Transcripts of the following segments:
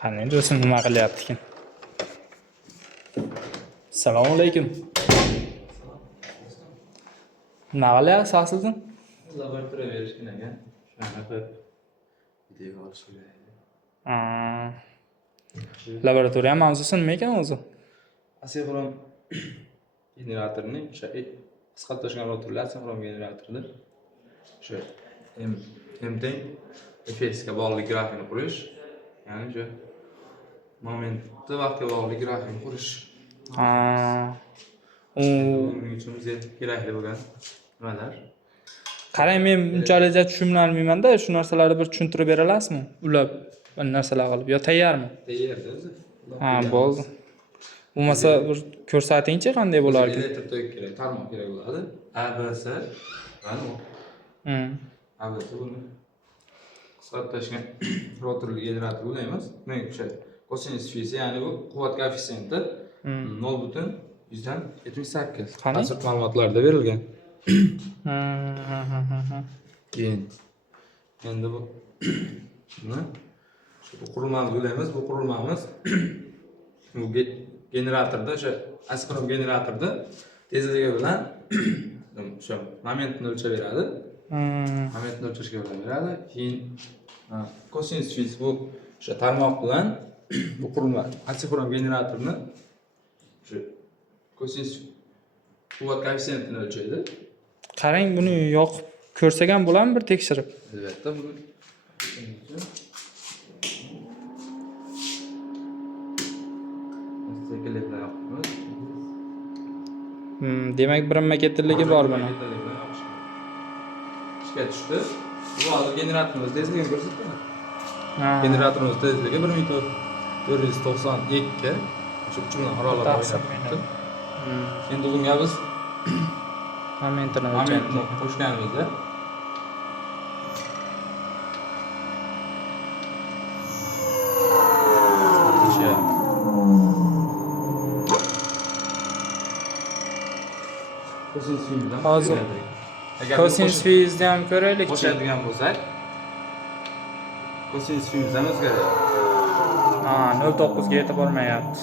Qani do'stim nima qilyapti ekan? Assalomu alaykum. Nima qilyapsiz aslida? Laboratoriya berishgan ekan. Shuni qilib video olish kerak. Laboratoriya mavzusi nima ekan o'zi? Asinxron generatorining o'sha qisqartirishgan rotorli asinxron generatordir. O'sha M teng FSga bog'liq grafini qurish, ya'ni o'sha momentda vaqtga bog'liq grafini qurish. Buning uchun bizga kerakli bo'lgan nimalar? Qarang, men unchalik tushunolmayman-da, shu narsalarni bir tushuntirib bera olasizmi? Ulab bir narsalar qilib yo tayyormi? Tayyorda o'zi. Bo'ldi. Bo'lmasa bir ko'rsatingchi qanday bo'lar ekan? Elektr tok kerak, tarmoq kerak bo'ladi. ABS mana bu. ABS buni qisqartirishgan rotorli generator bo'lamiz. Buning o'sha kosinus fisi, ya'ni bu quvvat koeffitsiyenti 0.178. Qani? Asl ma'lumotlarda berilgan. Keyin endi bu shu qurilmani o'ylaymiz. Bu qurilmamiz bu generatorda o'sha asinxron generatorda tezligi bilan o'sha momentni o'lchab beradi. Momentni o'lchashga yordam beradi. Keyin kosinus fis bu o'sha tarmoq bilan bu qurilma asinxron generatorni o'sha kosinus quvvat koeffitsiyentini o'lchaydi. Qarang, buni yoqib ko'rsak ham bo'ladimi bir tekshirib? Albatta, bu Demak, birinma kettirligi bor buni. ishga tushdi. Bu hozir generatorimiz tezligini ko'rsatdi. Generatorimiz tezligi 1492 shu bilan oraliqda o'ynayapti. Endi bunga biz Momentini qo'shganimizda hozir kosinus fizni ham ko'raylik. qo'shadigan bo'lsak, kosinus fimiz ham o'zgaradi. 0.9 ga yetib bormayapti.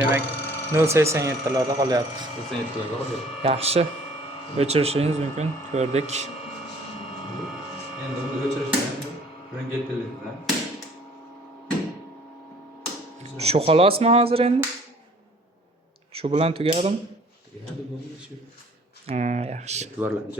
Demak, 0.87 larda qolyapti. 87 larda qoladi. Yaxshi. O'chirishingiz mumkin. Ko'rdik. Endi buni o'chirishdan bilan keltiriladi. Shu xolosmi hozir endi? Shu bilan tugadimi? Tugadi bo'ldi shu. Yaxshi. E'tiborlanchi.